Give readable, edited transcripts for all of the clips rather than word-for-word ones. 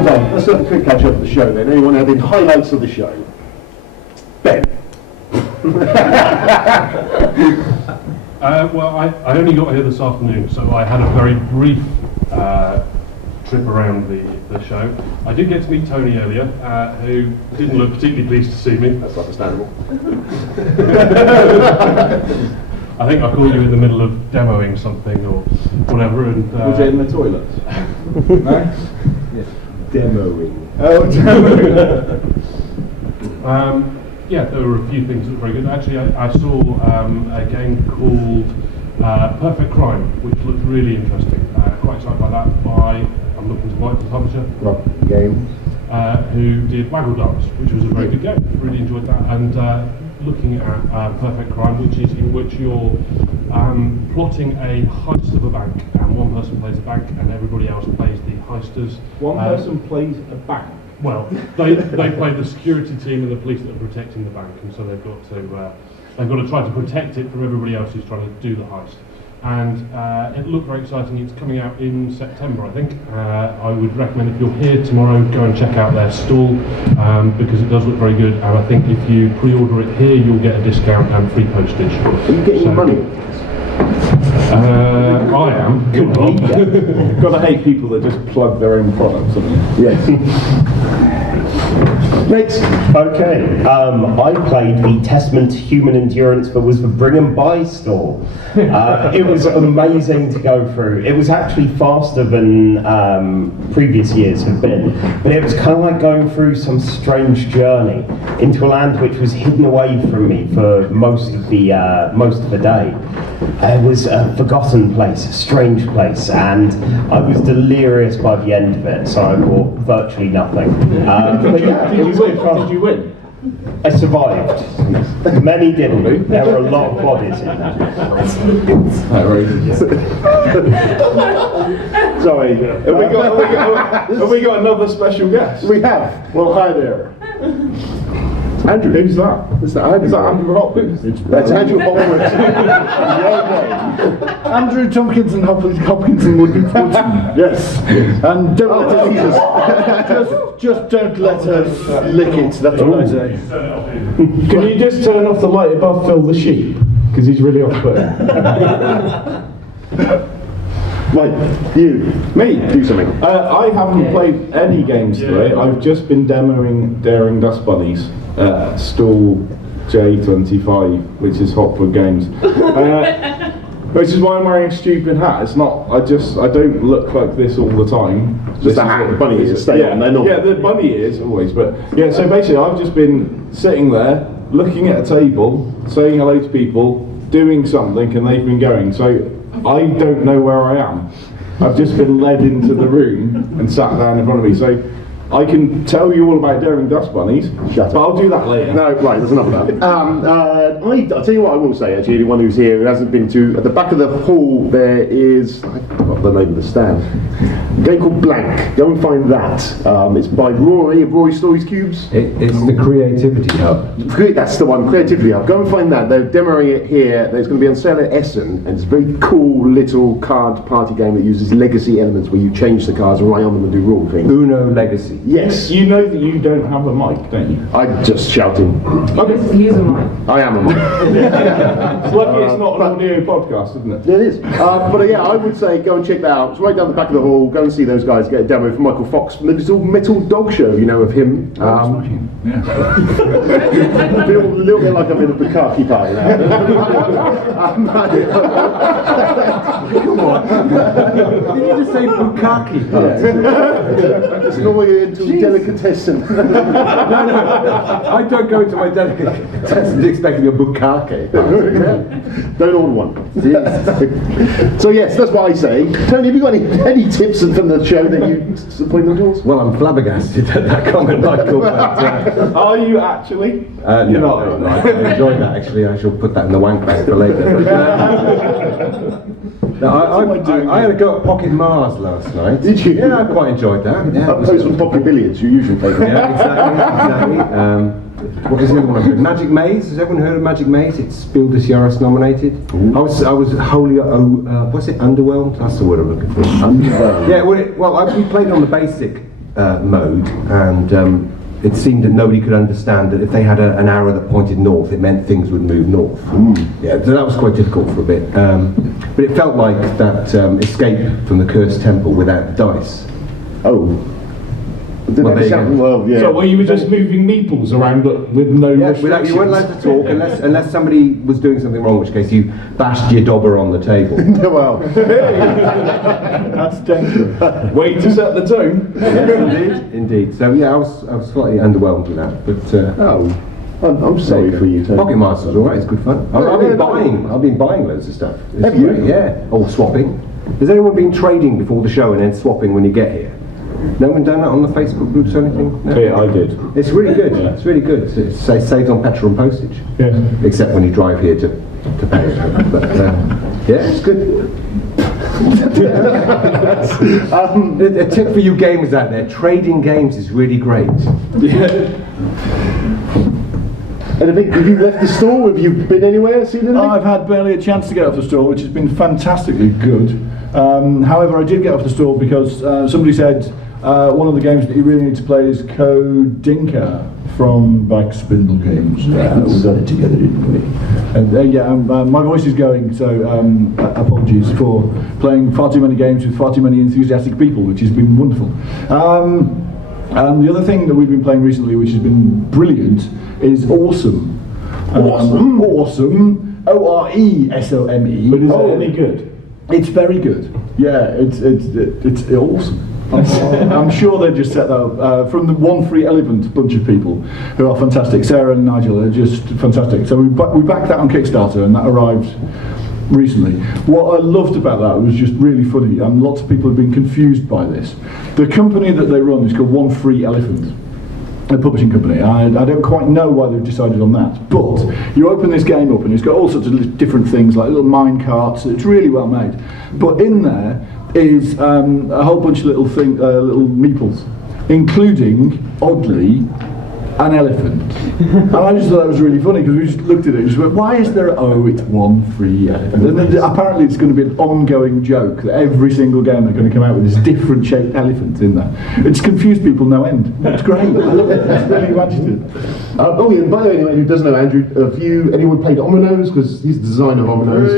Well done. Let's have a quick catch up of the show then. Anyone have any highlights of the show? Ben. Well, I only got here this afternoon, so I had a very brief trip around the show. I did get to meet Tony earlier, who didn't look particularly pleased to see me. That's understandable. I think I caught you in the middle of demoing something or whatever. And, was it in the toilet? No? Yes. Demoing. Oh, demoing. Yeah, there were a few things that were very good. Actually, I saw a game called Perfect Crime, which looked really interesting. Quite excited by that. I'm looking to buy it to the publisher. Game. Who did Waggle Dance, which was a very good game. Really enjoyed that. And looking at Perfect Crime, which is in which you're plotting a heist of a bank, and one person plays a bank, and everybody else plays the heisters. One person plays a bank. Well, they play the security team and the police that are protecting the bank, and so they've got to try to protect it from everybody else who's trying to do the heist. And it looked very exciting. It's coming out in September, I think. I would recommend, if you're here tomorrow, go and check out their stall, because it does look very good. And I think if you pre-order it here, you'll get a discount and free postage. Are you getting money? I am. You've got to hate people that just plug their own products, haven't you? Yes. Next. Okay, I played the Testament to Human Endurance, but was the Bring and Buy store. It was amazing to go through. It was actually faster than previous years have been, but it was kind of like going through some strange journey into a land which was hidden away from me for most of the day. It was a forgotten place, a strange place, and I was delirious by the end of it, so I bought virtually nothing. But yeah, it was good fun. Did you win? I survived. Many didn't. There were a lot of bodies in there. Sorry. Have we got another special guest? We have. Well, hi there. Andrew. Who's that? Is that Andrew? Is that Andrew Hopkins? That's Andrew Hopkins. Andrew Tompkinson Hopkinson would be fortunate. Yes. And don't let us just don't let us lick it, that's what I say. Can you just turn off the light above Phil the sheep? Because he's really off-putting. Right, you. Me? Do something. I haven't played any games today. I've just been demoing Daring Dust Bunnies at stall J25, which is Hotwood Games. Which is why I'm wearing a stupid hat. It's not. I don't look like this all the time. Just a hat. The bunny ears stay on. They're not. Yeah, the bunny ears always. But yeah, so basically, I've just been sitting there, looking at a table, saying hello to people, doing something, and they've been going. So I don't know where I am. I've just been led into the room and sat down in front of me. So I can tell you all about Daring Dust Bunnies, but I'll do that later. No, right, there's enough of that. I'll tell you what I will say, actually, anyone who's here who hasn't been to, at the back of the hall there is, I forgot the name of the stand, a game called Blank. Go and find that. It's by Rory of Rory Stories Cubes. It's the Creativity Hub. That's the one, Creativity Hub. Go and find that. They're demoing it here. It's going to be on sale at Essen, and it's a very cool little card party game that uses legacy elements where you change the cards and write on them and do rule things. Uno Legacy. Yes. You know that you don't have a mic, don't you? I'm just shouting. Okay. He's a mic. I am a mic. It's lucky it's not an audio podcast, isn't it? It is. But yeah, I would say go and check that out. It's right down the back of the hall. Go and see those guys get a demo from Michael Fox from the little Metal Dog Show, you know, of him. I feel a little bit like I'm in a bukkake party now. Come on. Did you just say bukkake? It's normally into delicatessen. No. I don't go into my delicatessen expecting a bukkake. Don't order one. So yes, that's what I say. Tony, have you got any tips from the show that you point them towards? Well, I'm flabbergasted at that comment, Michael. But, Are you actually? no, I enjoyed that actually. I shall put that in the wank bag for later. No, I had a go at Pocket Mars last night. Did you? Yeah, I quite enjoyed that. Yeah, Up close from Pocket Billiards, your usual favourite. Yeah, exactly. What is the other one? Magic Maze. Has everyone heard of Magic Maze? It's Spiel des Jahres nominated. I was wholly what's it? Underwhelmed. That's the word I'm looking for. Underwhelmed. Yeah. We played on the basic mode, and it seemed that nobody could understand that if they had an arrow that pointed north, it meant things would move north. Yeah, so that was quite difficult for a bit. But it felt like that escape from the cursed temple without the dice. Oh. Well, there you go. Well, yeah. So, well, you were just moving meeples around but with no Yeah, restrictions. you weren't allowed to talk unless somebody was doing something wrong, in which case you bashed your dauber on the table. Well, That's dangerous. Way to set the tone. Yes, indeed. So yeah, I was slightly underwhelmed with that, but I'm sorry for you, Tony. Pocket Masters was alright. It's good fun. I've been buying loads of stuff. It's Have you? great, yeah. Or swapping. Has anyone been trading before the show and then swapping when you get here? No one done that on the Facebook groups or anything? No? Yeah, I did. It's really good. It's really good. It saves on petrol and postage. Yeah. Except when you drive here to pay it. But yeah, it's good. A tip for you gamers out there: trading games is really great. And have you left the store? Have you been anywhere? Seen anything? I've had barely a chance to get off the store, which has been fantastically good. However, I did get off the store because somebody said one of the games that you really need to play is Codinka from Back Spindle Games. We got it together, didn't we? And my voice is going, so apologies for playing far too many games with far too many enthusiastic people, which has been wonderful. And the other thing that we've been playing recently, which has been brilliant, is Awesome. Awesome. O-R-E-S-O-M-E. But is it any good? It's very good. Yeah, it's awesome. I'm sure they just set that up from the One Free Elephant bunch of people who are fantastic. Sarah and Nigel are just fantastic. So we backed that on Kickstarter, and that arrived recently. What I loved about that was just really funny, and lots of people have been confused by this. The company that they run is called One Free Elephant, a publishing company. I don't quite know why they've decided on that, but you open this game up and it's got all sorts of different things like little mine carts. It's really well made, but in there is a whole bunch of little meeples, including, oddly, an elephant. And I just thought that was really funny because we just looked at it and just went, why is there it's One Free Elephant? And then apparently it's going to be an ongoing joke that every single game they're going to come out with is different shaped elephants in there. It's confused people no end. It's great. I love it. It's really imaginative. Oh yeah, and by the way, anyone who doesn't know Andrew, anyone played Ominoes? Because he's the designer of Ominoes.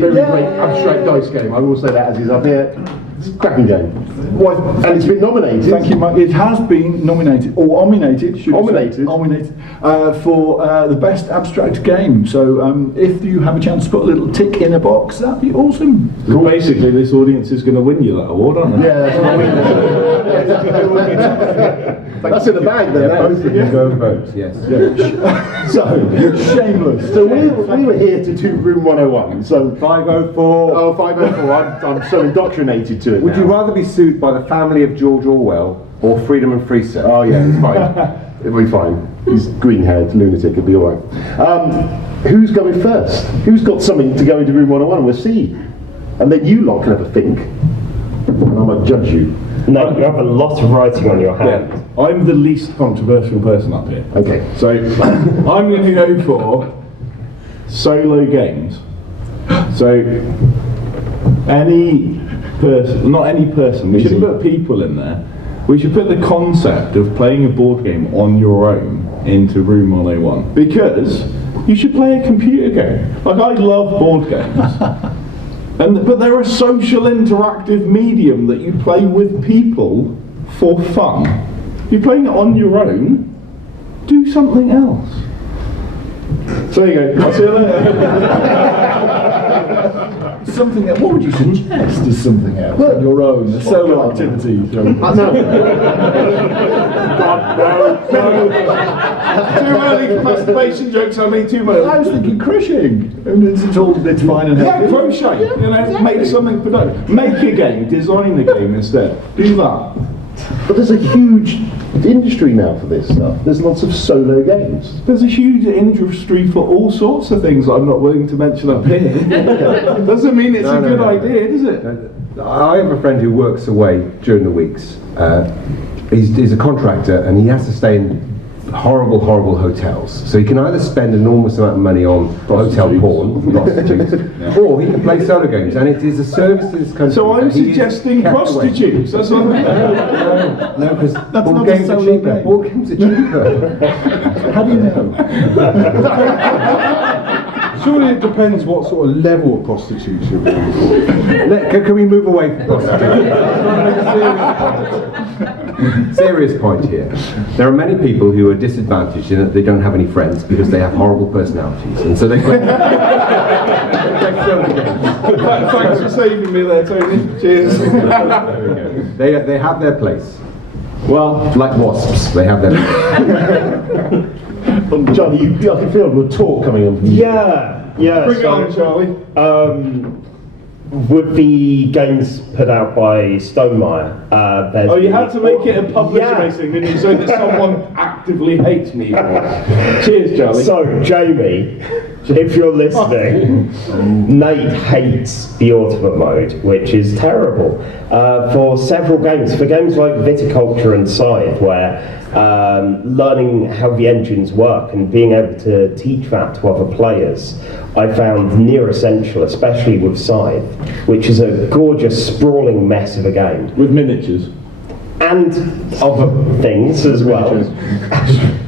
Very great abstract dice game. I will say that as he's up here. It's a cracking game. And it's been nominated. Thank you, Mike. It has been nominated, or nominated, for the best abstract game. So if you have a chance to put a little tick in a box, that'd be awesome. Cool. Basically, this audience is going to win you that award, aren't they? Yeah, that's in the bag then. Yeah, both of you go and vote, yes. So, shameless. So we were here to do Room 101. So 504. Oh, 504. I'm so indoctrinated to it. Would you rather be sued by the family of George Orwell or Freedom and Free Set? Oh yeah, it's fine. It'll be fine. He's green-haired lunatic. It'll be all right. Who's going first? Who's got something to go into Room 101? We'll see. And then you lot can have a think. And I might judge you. No, you have a lot of writing on your hands. Yeah. I'm the least controversial person up here. Okay. So I'm going to go for solo games. So not any person, we shouldn't put people in there. We should put the concept of playing a board game on your own into Room 101. Because you should play a computer game. Like, I love board games. But they're a social interactive medium that you play with people for fun. You're playing it on your own, do something else. So there you go. I'll see you later. Something else. What would you suggest as something else on your own? A solo activity. No. Too early for masturbation jokes, I mean too early. I was thinking crochet. It's fine and healthy. Yeah, crochet. Make something productive. Make a game, design a game instead. Do that. But there's a huge industry now for this stuff. There's lots of solo games. There's a huge industry for all sorts of things that I'm not willing to mention up here. Doesn't mean it's a good idea, does it? I have a friend who works away during the weeks. He's a contractor and he has to stay in horrible, horrible hotels. So he can either spend an enormous amount of money on hotel porn, prostitutes, or he can play solo games, and it is a service to this country. So I'm that he is suggesting kept away. prostitutes. That's not. No, because board not a games are solo cheaper. game. Board games are cheaper. How do you know? Surely it depends what sort of level of prostitutes you're going for. Can we move away from prostitution? Serious point here. There are many people who are disadvantaged in that they don't have any friends because they have horrible personalities, and so they play solo games. Thanks for saving me there, Tony. Cheers. There we go. They have their place. Well, Like wasps, they have their place. Johnny, I can feel the talk coming on from you. Yeah. Bring it on, Charlie. Would the games put out by Stonemaier? Oh, you had to make it a publisher-based Yeah. thing, didn't you? So that someone actively hates me. Cheers, Charlie. So, Jamie, if you're listening, Nate hates the Ultimate mode, which is terrible for several games. For games like Viticulture and Scythe, where learning how the engines work and being able to teach that to other players, I found near essential, especially with Scythe, which is a gorgeous, sprawling mess of a game. With miniatures. And other things as well.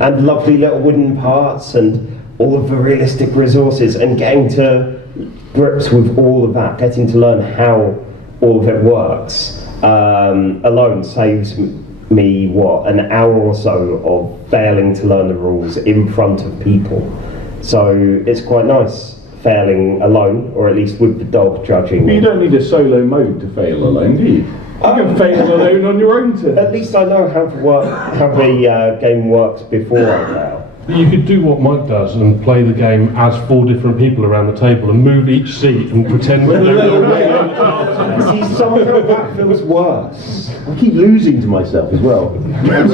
And lovely little wooden parts and all of the realistic resources, and getting to grips with all of that, getting to learn how all of it works, alone saves me, an hour or so of failing to learn the rules in front of people. So it's quite nice failing alone, or at least with the dog judging But you me. don't need a solo mode to fail alone, do you? You can fail alone on your own turn. At least I know how the game works before I fail. You could do what Mike does and play the game as 4 different people around the table and move each seat and pretend that they're all See, somehow that feels worse. I keep losing to myself as well. I'm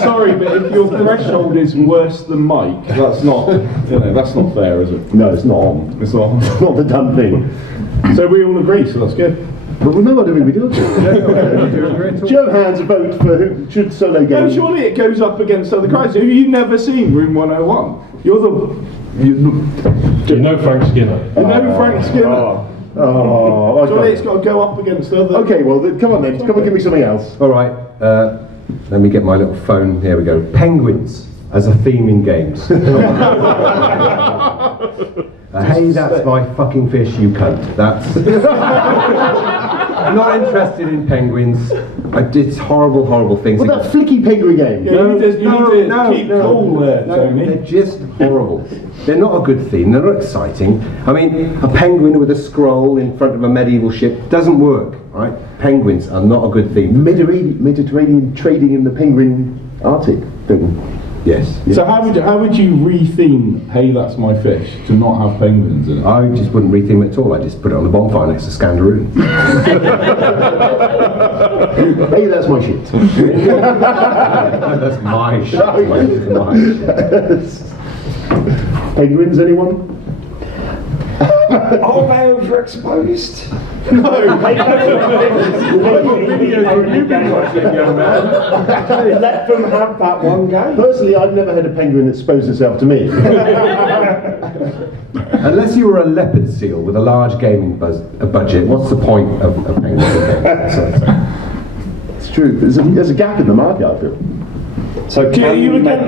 sorry, but if your threshold is worse than Mike, that's not, that's not fair, is it? No, it's not on. It's not. It's not the done thing. So we all agree, so that's good. But remember, do we do it? Joe hands a vote for who should solo No, games. surely it goes up against other crowds. You've never seen Room 101. You know Frank Skinner. know Frank Skinner. Oh, Surely it's okay. got to go up against other. Okay, well, come on then. Come on, give me something else. All right, let me get my little phone. Here we go. Penguins as a theme in games. Hey, that's my fucking fish, you cunt. That's. I'm not interested in penguins. I did horrible, horrible things. What that flicky penguin game? Yeah, you need to keep cool there, Tony. They're just horrible. They're not a good theme. They're not exciting. I mean, a penguin with a scroll in front of a medieval ship doesn't work, right? Penguins are not a good theme. Mediterranean trading in the penguin Arctic thing. Yes. So how would you re-theme Hey, That's My Fish to not have penguins in it? I just wouldn't retheme it at all. I just put it on the bonfire next to Scandaroo. Hey, that's my shit. That's my shit. That's my shit. Penguins, anyone? Are they overexposed? Let them have that one game. Personally, I've never had a penguin expose itself to me. Unless you were a leopard seal with a large gaming budget, what's the point of a penguin? It's true. There's a gap in the market, I feel. So Are can you we make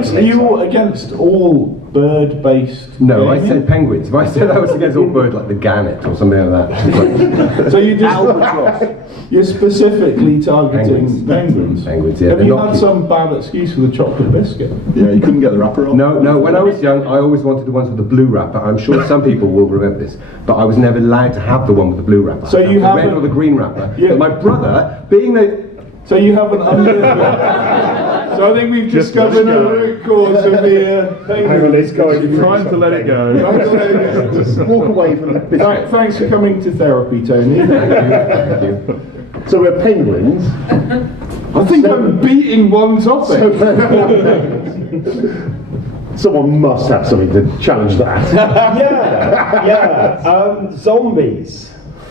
against all bird-based? No, I gaming? said penguins. If I said I was against all bird like the gannet or something like that. So you just you're specifically targeting penguins. Penguins, yeah. Have they're you not had cute. some bad excuse for the chocolate biscuit? Yeah, you couldn't get the wrapper off. No, when I was young, I always wanted the ones with the blue wrapper. I'm sure some people will remember this, but I was never allowed to have the one with the blue wrapper. So you the red haven't- or the green wrapper. Yeah. But my brother, being the... So you haven't So I think we've discovered the root cause of the penguin. Trying to let it go. Just walk away from the business. Thanks for coming to therapy, Tony. Thank you. So we're penguins. I think I'm beating one topic. Someone must have something to challenge that. zombies.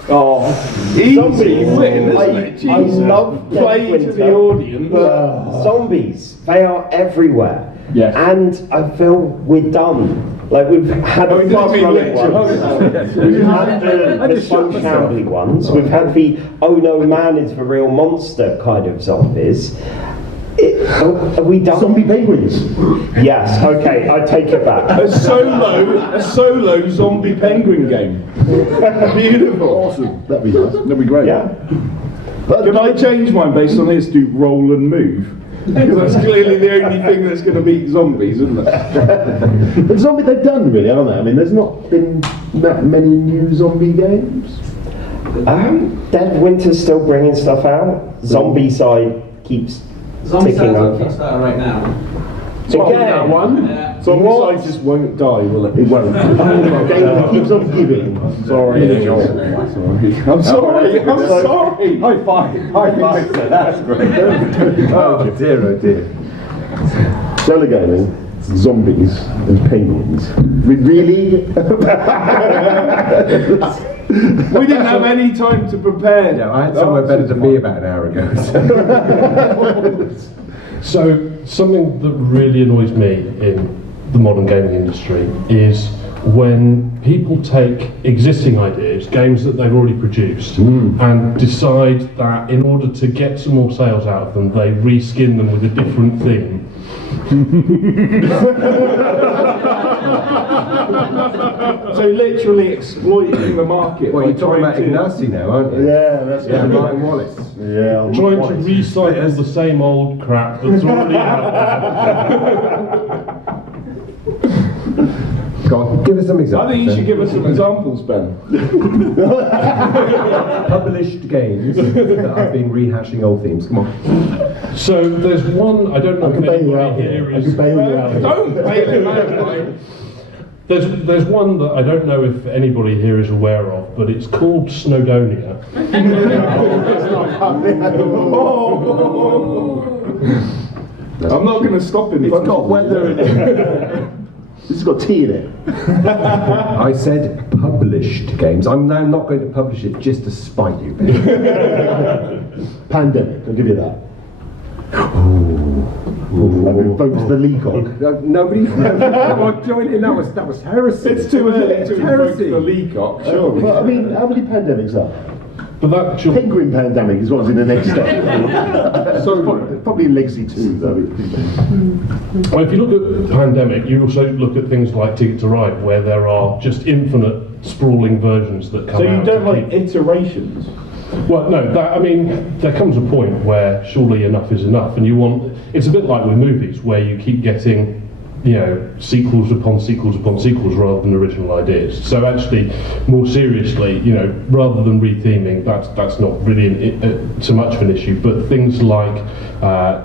Oh, easy win, isn't it? I Jesus. love Play to Winter, the audience. but zombies, they are everywhere. Yes. And I feel we're done. Like we've had Oh, the you didn't fast mean running literally. ones, we've had the slow shambly ones, we've had the oh no man is the real monster kind of zombies. Are we done? Zombie penguins. Yes, okay, I take it back. A solo zombie penguin game. Beautiful. Awesome. That'd be nice. That'd be great. Yeah. Can I change mine based on this to roll and move? Because that's clearly the only thing that's going to beat zombies, isn't it? But zombie they've done really, haven't they? I mean, there's not been that many new zombie games. Dead Winter's still bringing stuff out. Zombie side keeps Zombie ticking Side's on over. Kickstarter right now. Again, That one. Yeah. Zombie side just won't die, will it? It won't. The game that keeps on giving. Sorry. I'm sorry. High five, sir. That's great. Oh dear. Solo gaming, zombies, and penguins. Really? We didn't have any time to prepare. Yeah, I had somewhere better to be about an hour ago. So, something that really annoys me in the modern gaming industry is when people take existing ideas, games that they've already produced, and decide that in order to get some more sales out of them, they reskin them with a different theme. So literally exploiting the market. Well, by you're talking about trying to- Ignacy now, aren't you? Yeah, that's Yeah, Martin Wallace. Yeah, I'm Trying to quite- recycle the same old crap that's already out Go on, give us some I examples. think you should then. give us some examples, Ben. Published games that have been rehashing old themes. Come on. there. So, there's one, I don't know I if can bail you out anybody here. here I is... can bail you out here. Don't bail him out, mate. There's one that I don't know if anybody here is aware of, but it's called Snowdonia. I'm not going to stop him. It's got weather in it. This has got tea in it. I said published games. I'm now not going to publish it just to spite you, Ben. Pandemic, I'll give you that. Ooh. I've invoked the leacock. Nobody joined in. That was heresy. It's too early to invoke heresy. the leacock, surely. Well, I mean, how many pandemics are there? But that should... Penguin pandemic is what's in the next step. So probably Legacy 2 though. Well, if you look at Pandemic, you also look at things like Ticket to Ride, where there are just infinite sprawling versions that come So out. you don't to like keep- iterations? Well, no, I mean, there comes a point where surely enough is enough, and you want... It's a bit like with movies, where you keep getting, you know, sequels upon sequels upon sequels rather than original ideas. So actually, more seriously, you know, rather than retheming, that's not really so much of an issue, but things like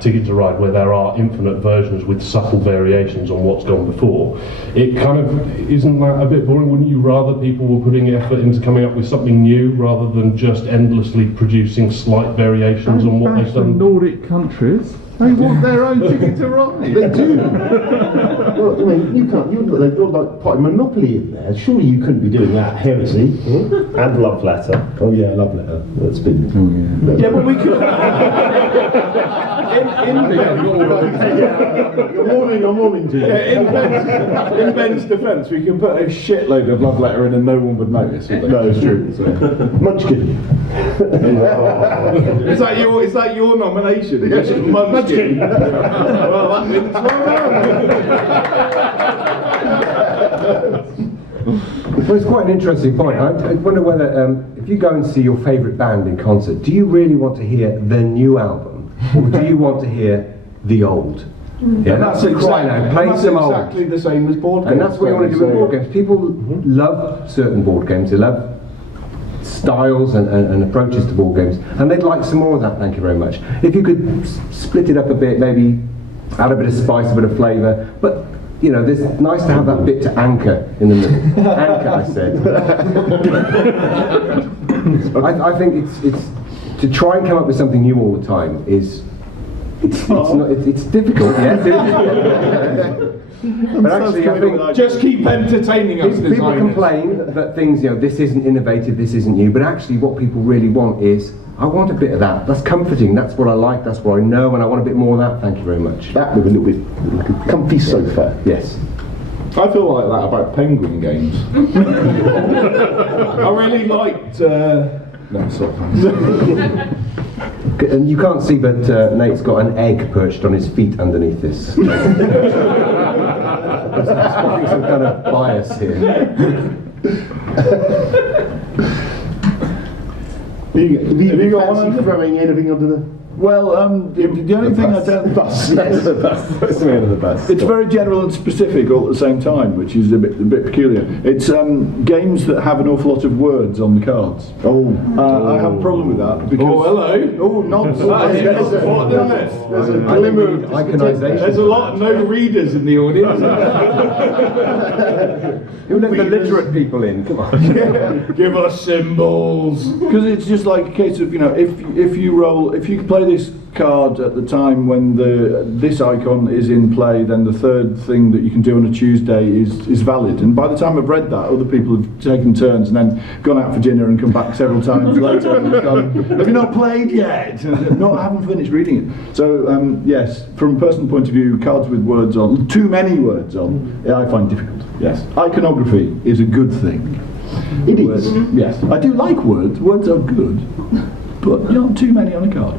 Ticket to Ride, where there are infinite versions with subtle variations on what's gone before, it kind of, isn't that a bit boring? Wouldn't you rather people were putting effort into coming up with something new rather than just endlessly producing slight variations on what they've done? Nordic countries, they want their own Ticket to Ride. They do. Well, I mean, you can't. They've got like quite a monopoly in there. Surely you couldn't be doing that. Heresy. And Love Letter. Oh yeah, love letter. That's been. Yeah, but we could... I'm warming to you. in Ben's defence, we could put a shitload of love letter in and no one would notice, would they? No, it's true. Munchkin. Is that your nomination? Just Munchkin. Well, that wins one round. Well, it's quite an interesting point. I wonder whether, if you go and see your favourite band in concert, do you really want to hear their new album, or do you want to hear the old? Yeah, that's a cry now. Play some old. Exactly the same as board games. And that's what you want to do with board games. People love certain board games. They love styles and approaches to board games, and they'd like some more of that. Thank you very much. If you could split it up a bit, maybe add a bit of spice, a bit of flavour, but you know, it's nice to have that bit to anchor in the middle. Anchor, I said. I think it's to try and come up with something new all the time is it's difficult. Yeah. But actually, I think Just keep entertaining us, people designers. complain that things, this isn't innovative, this isn't new, but actually what people really want is, I want a bit of that. That's comforting, that's what I like, that's what I know, and I want a bit more of that, thank you very much. That with a little bit like a comfy sofa. Yes. I feel like that about penguin games. I really liked. No, sorry. And you can't see, but Nate's got an egg perched on his feet underneath this. Spotting some kind of bias here. Have you got fancy one throwing anything under the Well, the only thing I don't... bus? Yes, the bus. That's me under the bus. It's very general and specific all at the same time, which is a bit peculiar. It's games that have an awful lot of words on the cards. I have a problem with that because... Oh, hello. Oh, not That is not spot, isn't it? There's a glimmer of Iconisation. There's a lot of no readers in the audience. Who let the literate people in? Come on. Give us symbols. Because it's just like a case of, if you play this card at the time when this icon is in play, then the third thing that you can do on a Tuesday is valid. And by the time I've read that, other people have taken turns and then gone out for dinner and come back several times later and gone, have you not played yet? No, I haven't finished reading it. So, yes, from a personal point of view, cards with words on, too many words on, I find difficult. Yes. Iconography is a good thing. It is. Yes. I do like words. Words are good. But not too many on a card.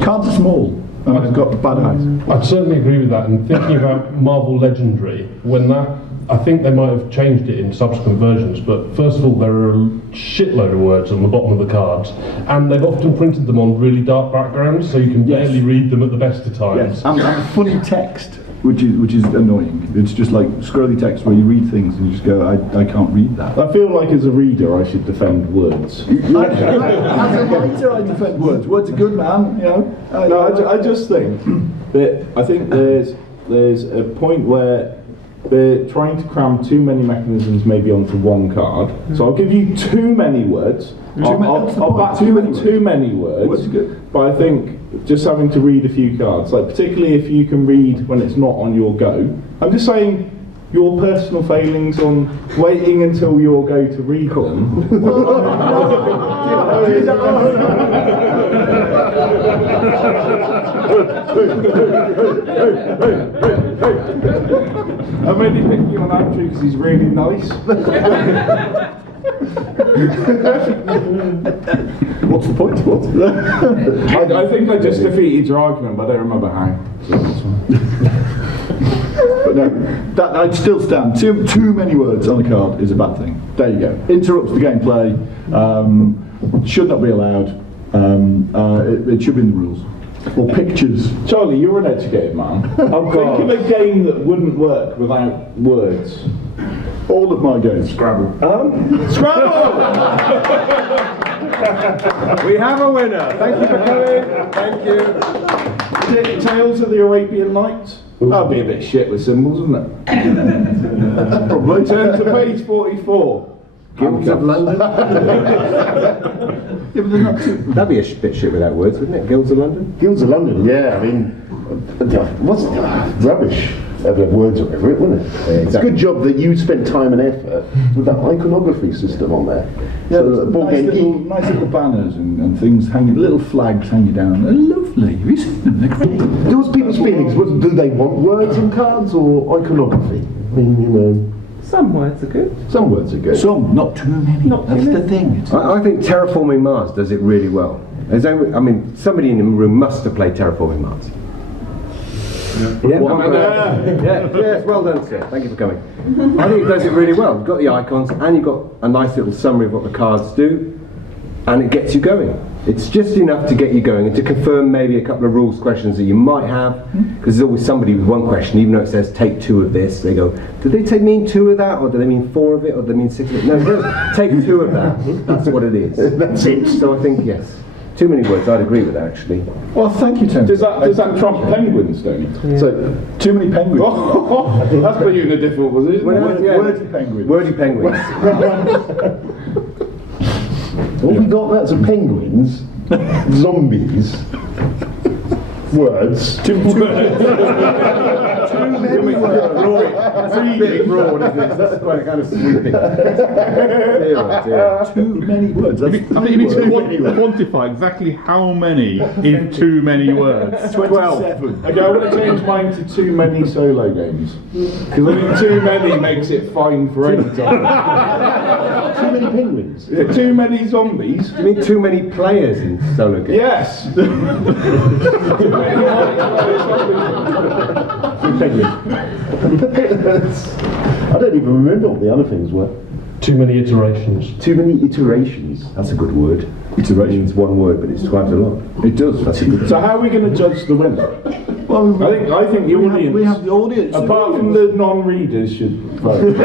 Cards are small, and I've got bad eyes. I'd certainly agree with that. And thinking about Marvel Legendary, when that, I think they might have changed it in subsequent versions, but first of all, there are a shitload of words on the bottom of the cards, and they've often printed them on really dark backgrounds, so you can barely read them at the best of times. Yes. And funny text, which is annoying. It's just like scrolly text where you read things and you just go, I can't read that. I feel like as a reader I should defend words. As a writer, I defend words. Words are good, man. I just think that there's a point where they're trying to cram too many mechanisms maybe onto one card. So I'll give you too many words. I'll back you with too many words. But I think just having to read a few cards, like particularly if you can read when it's not on your go. I'm just saying your personal failings on waiting until your go to read them. I'm only picking on Andrew because he's really nice. What's the point? I think I just defeated your argument, but I don't remember how. But no, that I'd still stand. Too many words on a card is a bad thing. There you go. Interrupts the gameplay. Should not be allowed. It should be in the rules. Or pictures. Charlie, you're an educated man. Think of a game that wouldn't work without words. All of my games. Scrabble. Scrabble! We have a winner. Thank you for coming. Thank you. Tales of the Arabian Nights? That'd be a bit shit with symbols, wouldn't it? Probably. Turn to page 44. Guilds of London. That'd be a bit shit without words, wouldn't it? Guilds of London? Guilds of London, yeah. I mean, what's rubbish? Have words over it, wouldn't it? Yeah, exactly. It's a good job that you spent time and effort with that iconography system on there. Yeah, So nice little banners and things hanging, little flags hanging down. They're lovely. Have you seen them? They're great. Those people's feelings, do they want words on cards or iconography? I mean, Some words are good. some words are good. Some, not too many. That's the thing. I think Terraforming Mars does it really well. Somebody in the room must have played Terraforming Mars. Yes, well done, sir. Thank you for coming. I think it does it really well. You've got the icons and you've got a nice little summary of what the cards do, and it gets you going. It's just enough to get you going and to confirm maybe a couple of rules questions that you might have, because there's always somebody with one question, even though it says take 2 of this, they go, do they mean 2 of that, or do they mean 4 of it, or do they mean 6 of it? No, take 2 of that. That's what it is. That's it. So I think, yes. Too many words, I'd agree with that, actually. Well, thank you, Tony. Does that trump penguins, Tony? Yeah. So, too many penguins. That's put you in a difficult position. Wordy penguins. Wordy penguins. All we got, that's some penguins, zombies, words. Too many words. That's a bit broad, isn't it? That's quite kind of sweeping. Dear, oh dear. Too many words. I That's think you need to quantify exactly how many is too many words. 27. Okay, I'm going to change mine to too many solo games. Because I think too many makes it fine for any time. Too many penguins. Too many zombies. You mean too many players in solo games? Yes. Too many Penguins. I don't even remember what the other things were. Too many iterations. Too many iterations. That's a good word. Iteration. It's one word, but it's quite a lot. It does. That's a good. So how are we going to judge the winner? Well, I think the audience. we have the audience. Apart from the non-readers should vote.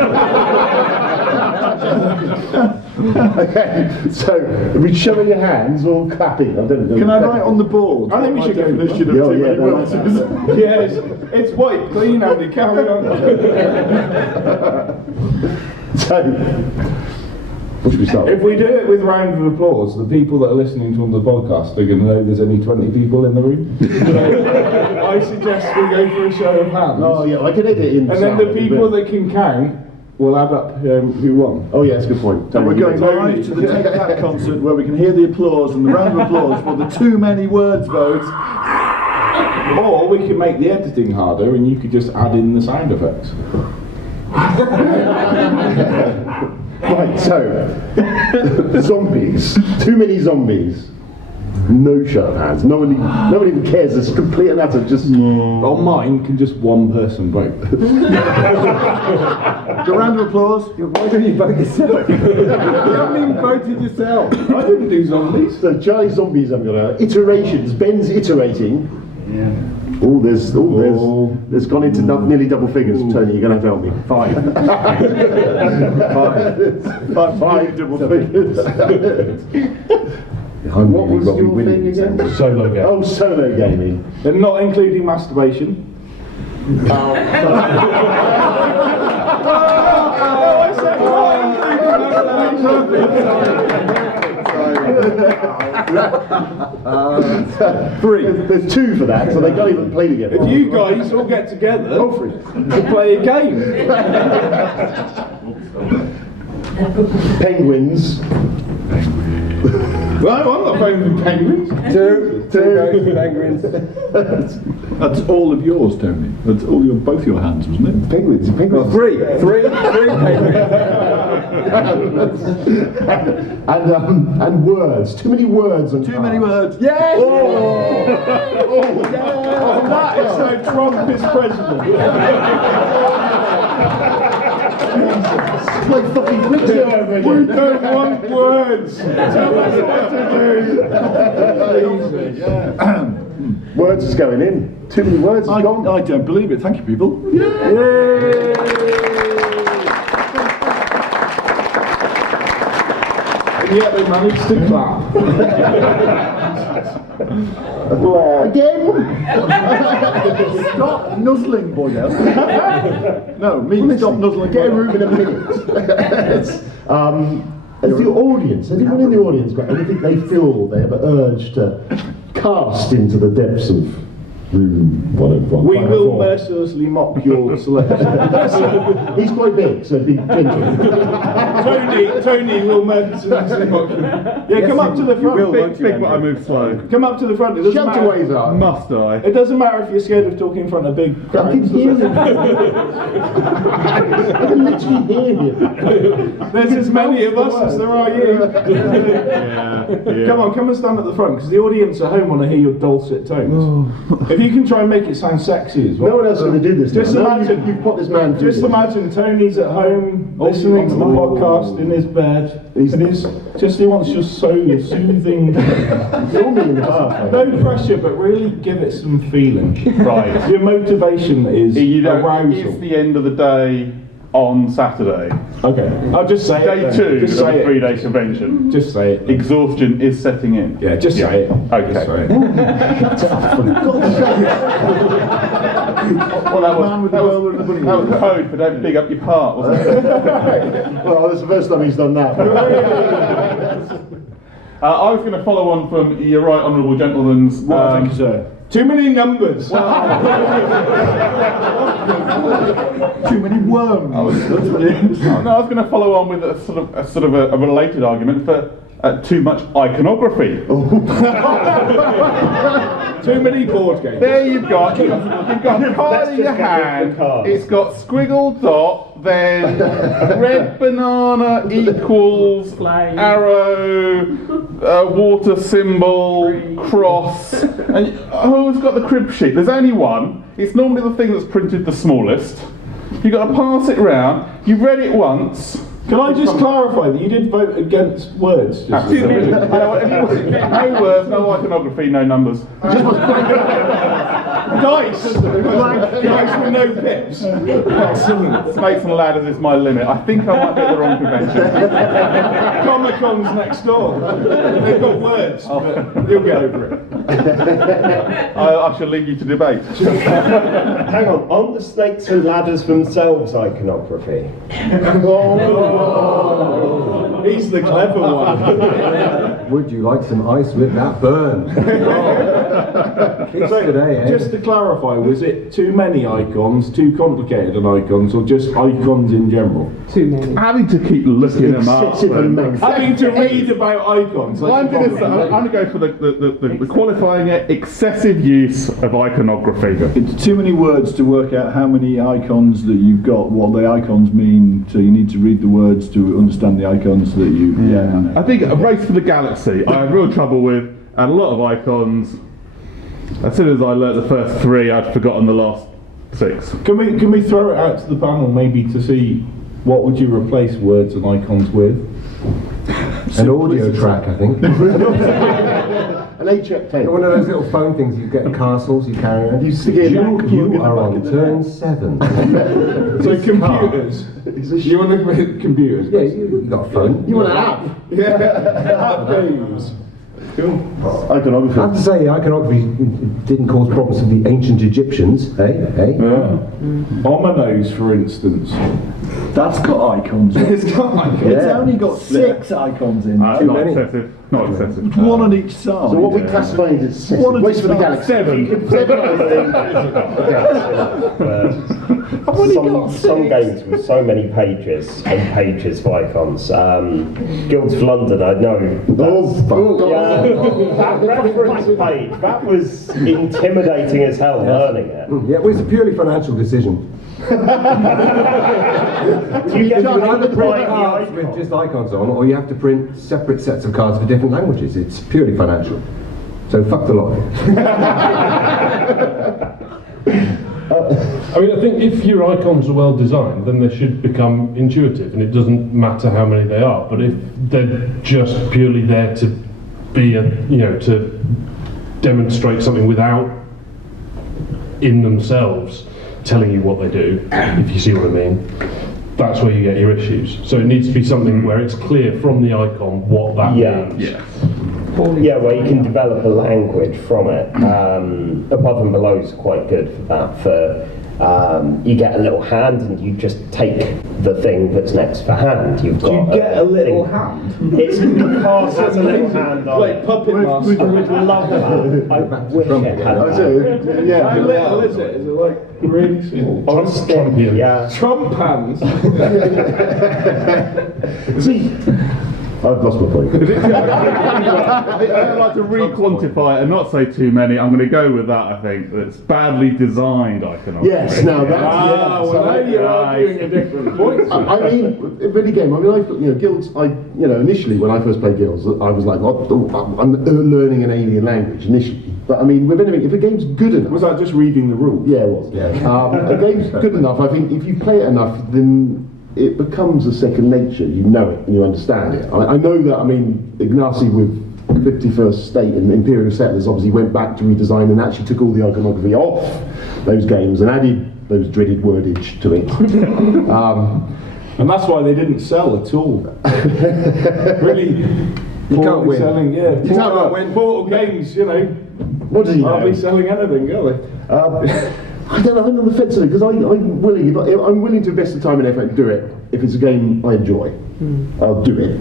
Okay, so are we showing your hands or clapping? I don't know. Can I write on the board? I think we should go for that. definition of Yeah, too yeah, many no, words that's- is. Yes, it's white, clean, Andy, carry on. So, what should we start with? If we do it with round of applause, the people that are listening to the podcast are going to know there's only 20 people in the room. So I suggest we go for a show of hands. Oh yeah, I can edit in. And then the sound, people but- that can count will add up who won. Oh yeah, that's a good point. And we're going Tony. live to the Take That concert where we can hear the applause and the round of applause for the too many words vote. Or we can make the editing harder and you could just add in the sound effects. Right, so zombies. Too many zombies. No show of hands. Nobody even cares. It's complete and utter. Just On mine, can just one person vote. The round of applause. Why don't you vote yourself? You haven't even voted yourself. I didn't do zombies. so Charlie zombies. I'm gonna iterations. Ben's iterating. Oh, there's gone into nearly double figures. Tony, you're gonna have to help me. Five double figures. What was your thing again? Solo game. Oh, solo gaming. And not including masturbation. Three. There's two for that, so they can't even play together. If you guys all get together Go for it. to play a game. Penguins. Well, I'm not playing with penguins. Two penguins. That's all of yours, Tony. That's all both your hands, wasn't it? Penguins. Penguins. Three penguins. And words. Too many words on Too many words. Yes! That is so Trump is president. It's like fucking Twitter over We again. don't want words. Tell us what to do. Words is going in. Too many words is gone. I don't believe it. Thank you, people. And yet they managed to clap. Again? Stop nuzzling, Boydell. No, stop nuzzling. Get a Boydell. room in a minute. As the audience, has anyone in the audience got anything they feel they have an urge to cast into the depths of room 101? We will mercilessly mock your selection. He's quite big, so be gentle. Tony will mercilessly mock you. Yeah, come up to the front. Big, but I move slow. Come up to the front. It doesn't Shout matter. away, Zara. Must I? It doesn't matter if you're scared of talking in front of big I crowds. can hear him. I can literally hear him. There's as many of us as there are you. Yeah. Come on, come and stand at the front because the audience at home want to hear your dulcet tones. If you can try and make it sound sexy as well. No one else is going to do this. Just now. imagine- you've put this man through Just this. imagine Tony's at home listening to the podcast in his bed. He wants just so soothing. Normally in the bath. No pressure, but really give it some feeling. Right. Your motivation is It's arousal. the end of the day on Saturday. Okay, I'll just say Day it. two Just of a say it. 3-day convention. Just say it. Exhaustion is setting in. Yeah, just say it. Okay. Just say it. Well, that Man with the bowler and the bunny. was code for don't dig up your part, wasn't it? Well, that's the first time he's done that. I was going to follow on from your right honourable gentleman's Well, thank you, sir. Too many numbers. Too many worms. That's what it is. No, I was going to follow on with a sort of a related argument for too much iconography. Too many board games. There you've got a card in your hand. It's got squiggle dot, then red banana equals arrow, water symbol, cross. And who's got the crib sheet? There's only one. It's normally the thing that's printed the smallest. You've got to pass it round. You've read it once. Can I just clarify that you did vote against words? Absolutely. No words, no iconography, no numbers. Dice! Dice with no pips. Excellent. Snakes and ladders is my limit. I think I might be at the wrong convention. Comic-Con's next door. They've got words, but you'll get over it. I shall leave you to debate. Hang on the snakes and ladders themselves iconography? He's the clever one. Would you like some ice with that burn? Kids today, eh? Just to clarify, was it too many icons, too complicated an icons, or just icons in general? Too many. Having to keep looking them up. Having to read about icons. Well, I'm going to go for the qualifying it, excessive use of iconography. It's too many words to work out how many icons that you've got, what the icons mean, so you need to read the words to understand the icons that you... Yeah. I think a Race for the Galaxy I had real trouble with, and a lot of icons. As soon as I learnt the first 3, I'd forgotten the last 6. Can we throw it out to the panel maybe to see what would you replace words and icons with? An audio track, I think. An HF tape. One of those little phone things you get in castles you carry around. You stick it in back, You are on turn 7. So computers. You want to look at computers? Yeah, you got a phone. You want an app? App games. Cool. Iconography. I have to say, iconography didn't cause problems for the ancient Egyptians, eh? Yeah. Omenos, for instance. That's got icons. It's got icons. It's only got 6 icons in it. Too Not many. excessive. Not excessive. One on each side. So what we classify as excessive. One of Race the for the Galaxy. 7. 7, I think. Some games with so many pages and pages of icons. Guilds of London, I know. That reference page, that was intimidating as hell learning it. Yeah, well, it's a purely financial decision. You get You either to print write cards the with icon. just icons on, or you have to print separate sets of cards for different languages. It's purely financial. So fuck the lot. I mean, I think if your icons are well designed, then they should become intuitive, and it doesn't matter how many they are. But if they're just purely there to be to demonstrate something without, in themselves, telling you what they do, if you see what I mean, that's where you get your issues. So it needs to be something where it's clear from the icon what that means. Yeah, where you can develop a language from it. Above and below is quite good for that. You get a little hand and you just take the thing that's next for hand. You've got You get a little thing. hand. It's the card has a little hand on Like it. Puppet I Master. would love that. I wish it had that. Yeah. How little is it? Is it like really small? Trumpian. Yeah. Trump hands. See, I've lost my point. I'd like to re-quantify it and not say too many. I'm going to go with that, I think. It's badly designed iconography. Yes, now that's... Well, now you're arguing a different point. I mean, really game. I mean, guilds. Initially when I first played guilds, I was like, I'm learning an alien language initially. But I mean, with anything, if a game's good enough, Was that just reading the rules? yeah, it was. A game's good enough. I think if you play it enough, then it becomes a second nature. You know it and you understand it. I know that. I mean, Ignacy with 51st State and Imperial Settlers obviously went back to redesign and actually took all the iconography off those games and added those dreaded wordage to it. And that's why they didn't sell at all. Really, You can't win. selling, yeah. You can't win. Portal games, What does he know? hardly selling anything, are they? I don't know. I'm on the fence on it because I'm willing. I'm willing to invest the time and effort and do it if it's a game I enjoy. I'll do it.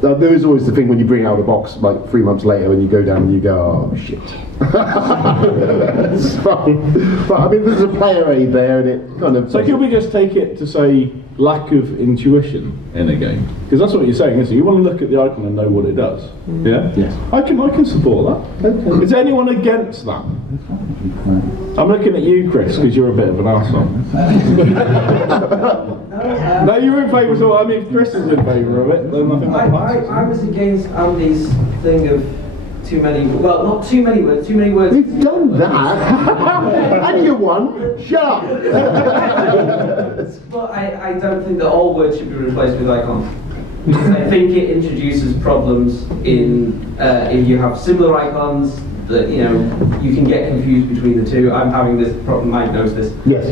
there is always the thing when you bring out the box like 3 months later and you go down and you go, oh shit. It's fine. But I mean, there's a player aid there, and it kind of. So could we just take it to say lack of intuition in a game? Because that's what you're saying, isn't it? You want to look at the icon and know what it does. Yeah. Yes. I can support that. Okay. Is anyone against that? I'm looking at you, Chris, because you're a bit of an arsehole. No, you're in favour. So I mean, if Chris is in favour of it, then I think that passes. I was against Andy's thing of too many. Well, not too many words. Too many words. We've done that. And you won. Shut up. But I don't think that all words should be replaced with icons. Because I think it introduces problems in if you have similar icons that you can get confused between the two. I'm having this problem. Mike knows this. Yes.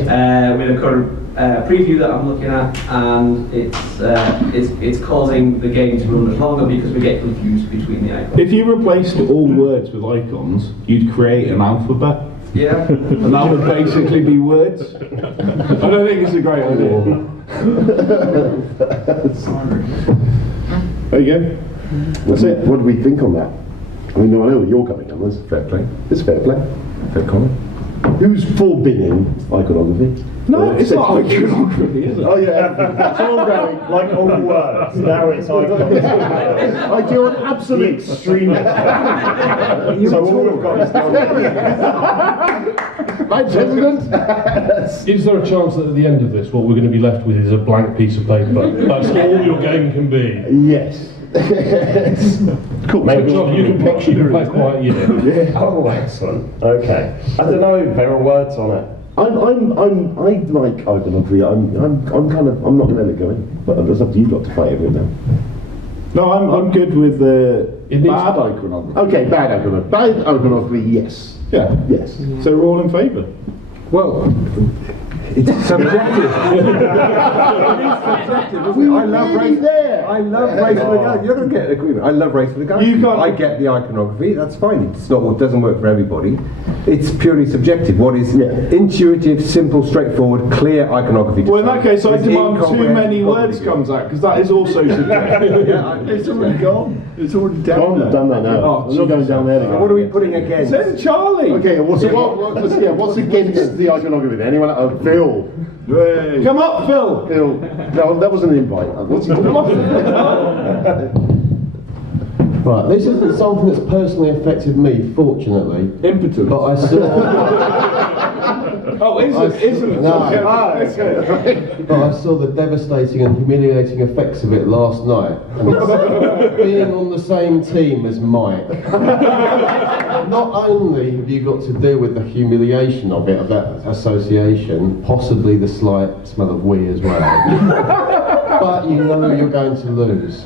With a current preview that I'm looking at, and it's causing the game to run much longer because we get confused between the icons. If you replaced all words with icons, you'd create an alphabet. Yeah. And that would basically be words. I don't think it's a great idea. There you go. That's it. What do we think on that? I mean, I know where you're coming from. That's Fair play. It's fair play. Fair comment. Who's for binning iconography? No, it's not iconography, is it? Oh yeah, that's all I'm going. Like all words, now it's icons. I do an absolute Extreme. So all we've got is My president. Is there a chance that at the end of this, what we're going to be left with is a blank piece of paper? That's all your game can be. Yes. Cool. Maybe So you can play quiet year. Oh, excellent. Okay. I don't know. There are words on it. I like iconography. I'm not going to let it go in. But it's up to you lot to fight over it now. No, I'm good with the It needs- bad iconography. Okay, bad iconography. Bad iconography, yes. Yeah. Yes. So we're all in favour. Well, it's subjective. I love race. there. I love race for the gun. You're going to get an agreement. I love race for the gun. You can't- I get the iconography. That's fine. It's not what doesn't work for everybody. It's purely subjective. What is intuitive, simple, straightforward, clear iconography? Well, in that case, I It's demand too incomprehensible. many words comes out, because that is also subjective. It's already gone. It's already down there. I've done that now. Oh, I'm not going down there again. What are we putting against? Send Charlie! Okay, what's against the iconography then? Anyone? Phil. Come up, Phil! Phil. No, that wasn't an invite. What's he doing? Right, this isn't something that's personally affected me, fortunately. Impotence. But I saw. Oh, isn't it? No. Okay. But I saw the devastating and humiliating effects of it last night. And it's being on the same team as Mike. Not only have you got to deal with the humiliation of it, of that association, possibly the slight smell of wee as well, but you know you're going to lose.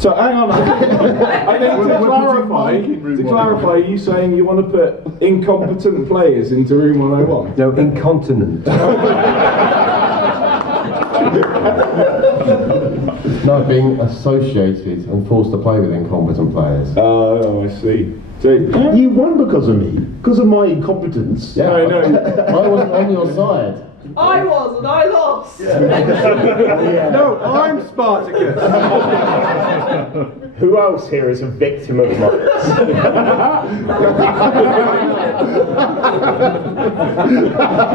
So hang on, I think to clarify, are you saying you want to put incompetent players into room 101? No, incontinent. No, being associated and forced to play with incompetent players. Oh, I see. So, You won because of me. Because of my incompetence. Yeah, I know. I wasn't on your side. I was, and I lost. No, I'm Spartacus. Who else here is a victim of mine?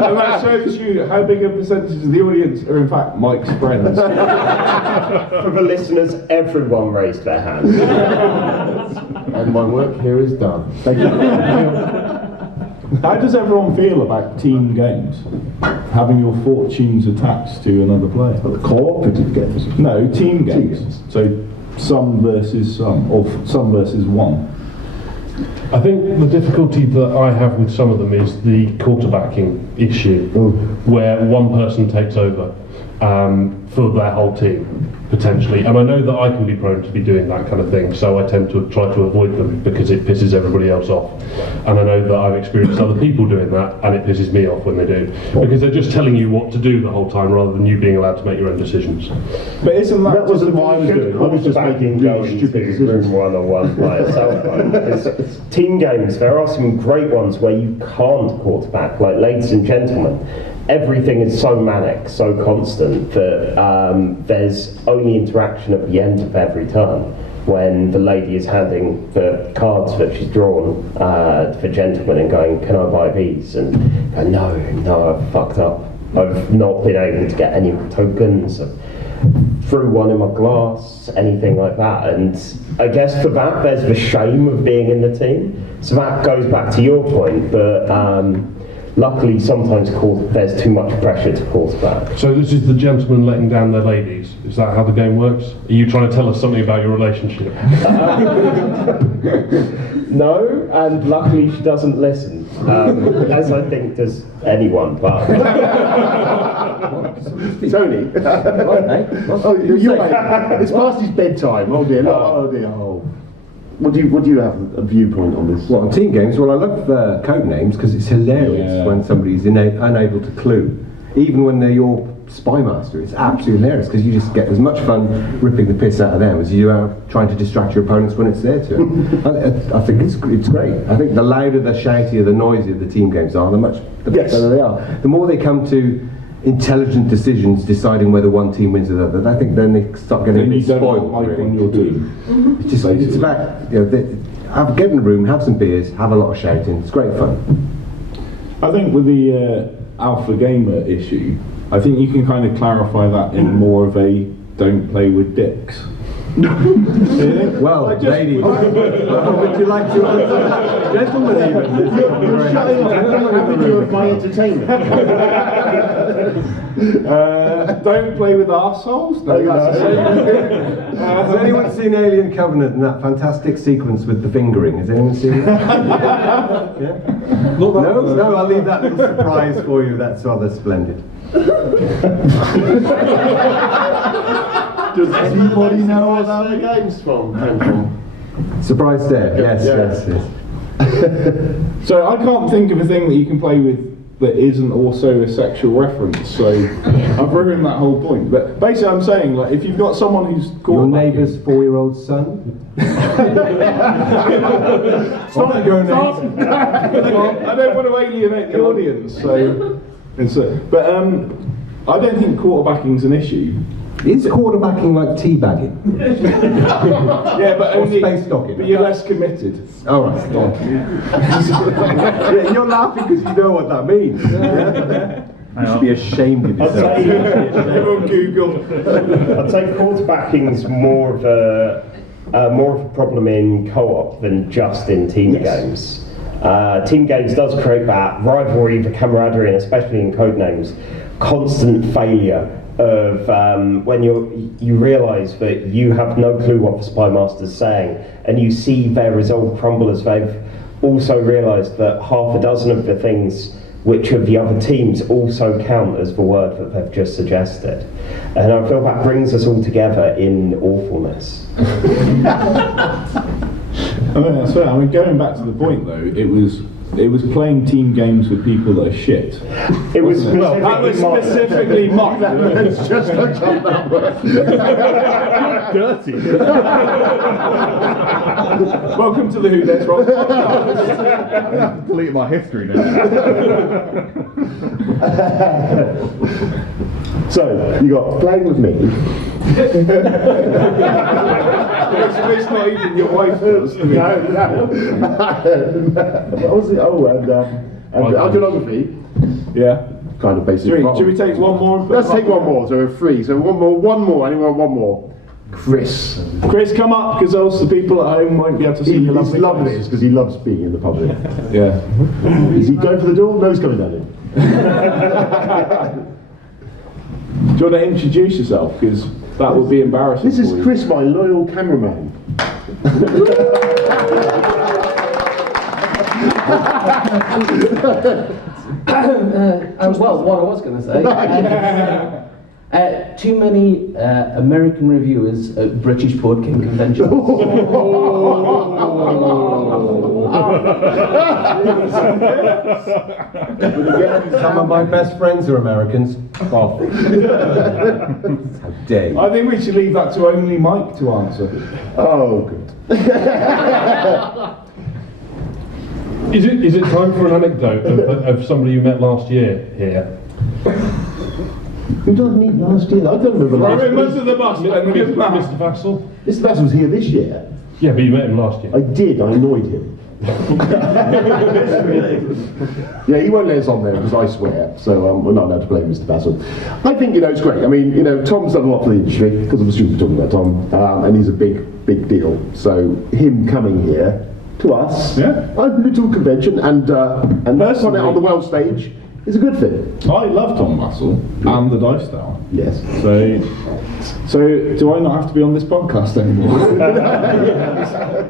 And that shows you how big a percentage of the audience are in fact Mike's friends. For the listeners, everyone raised their hand. And my work here is done. Thank you. How does everyone feel about team games? Having your fortunes attached to another player? The cooperative games. No, team games. games. So some versus some, or some versus one. I think the difficulty that I have with some of them is the quarterbacking issue, where one person takes over for their whole team, potentially. And I know that I can be prone to be doing that kind of thing, so I tend to try to avoid them because it pisses everybody else off. And I know that I've experienced other people doing that, and it pisses me off when they do, because they're just telling you what to do the whole time rather than you being allowed to make your own decisions. But isn't that, That wasn't what I was doing. I was just making really stupid decisions. Room 101 by itself. Because team games, there are some great ones where you can't quarterback. Like, ladies and gentlemen, everything is so manic, so constant, that there's only interaction at the end of every turn, when the lady is handing the cards that she's drawn for gentlemen and going, can I buy these? And go, no, I've fucked up. I've not been able to get any tokens. I've threw one in my glass, anything like that. And I guess for that, there's the shame of being in the team. So that goes back to your point, but luckily sometimes there's too much pressure to quarterback. So this is the gentleman letting down their ladies. Is that how the game works? Are you trying to tell us something about your relationship? No, and luckily she doesn't listen, as I think does anyone. But Tony. Oh, you're right. It's past his bedtime. Oh dear. Oh dear. Oh. What do you have a viewpoint on this? Well, on team games, well, I love code names because it's hilarious when somebody's unable to clue. Even when they're your spy master, it's absolutely hilarious because you just get as much fun ripping the piss out of them as you are trying to distract your opponents when it's their turn. I think it's great. I think the louder, the shoutier, the noisier the team games are, the better they are. The more they come to intelligent decisions deciding whether one team wins or the other, I think then they start getting a bit spoiled. Like on your team. It's about, get in a room, have some beers, have a lot of shouting. It's great fun. I think with the alpha gamer issue, I think you can kind of clarify that in more of a don't play with dicks. Well, ladies, would you like to answer that? Gentlemen, even. You're shutting off the avenue of my entertainment. Don't play with arseholes. No, Has anyone seen Alien Covenant and that fantastic sequence with the fingering? Has anyone seen it? Yeah? No, I'll leave that little surprise for you. That's rather splendid. Does anybody know what the game's from? Surprise there. Yes. So I can't think of a thing that you can play with that isn't also a sexual reference. So I've ruined that whole point. But basically, I'm saying, like, if you've got someone who's your neighbour's 4-year-old son. Stop. I don't want to alienate the audience. But I don't think quarterbacking's an issue. Is quarterbacking like teabagging? Yeah, but only space docking. But you're less committed. All right. Yeah, you're laughing because you know what that means. You should be ashamed of yourself. Everyone Google. I'd say quarterbacking's more of a problem in co-op than just in team games. Team games does create that rivalry, the camaraderie, and especially in codenames, constant failure of when you realise that you have no clue what the spy master's saying, and you see their resolve crumble as they've also realised that half a dozen of the things which of the other teams also count as the word that they've just suggested. And I feel that brings us all together in awfulness. I mean, that's fair. I mean, going back to the point though, it was playing team games with people that are shit. It was specifically mocked. It's just a jump number. Dirty. Welcome to the Who Dares Rock podcast. I'm going to have to delete my history now. So, you got playing with me. It's not even your wife. No. What was it? Oh, and archaeography. Yeah. Kind of basic. Should we take one more? Let's take one more. So we're free. So one more. Anyone want one more? Chris, come up, because else the people at home won't be able to see you. He's loving this because he loves being in the public. Yeah. Is he going for the door? No, he's coming down in. Do you want to introduce yourself? Because that would be embarrassing. This is Chris, my loyal cameraman. Well, what I was going to say. Too many American reviewers at British Board Game conventions. Some of my best friends are Americans. How dare you. I think we should leave that to only Mike to answer. Oh, good. Is it time for an anecdote of somebody you met last year here? Who did I meet last year? I don't remember last year. Most of the bus, Mr. Vassell? Mr. Vassell was here this year. Yeah, but you met him last year. I did, I annoyed him. Yeah, he won't let us on there because I swear, so we're not allowed to blame Mr. Vassell. I think, it's great. I mean, Tom's done a lot for the industry, because obviously we're talking about Tom, and he's a big deal. So him coming here to us, a little convention, and personally on the world stage is a good thing. I love Tom Vassell and the Dice Tower. Yes. So do I not have to be on this podcast anymore?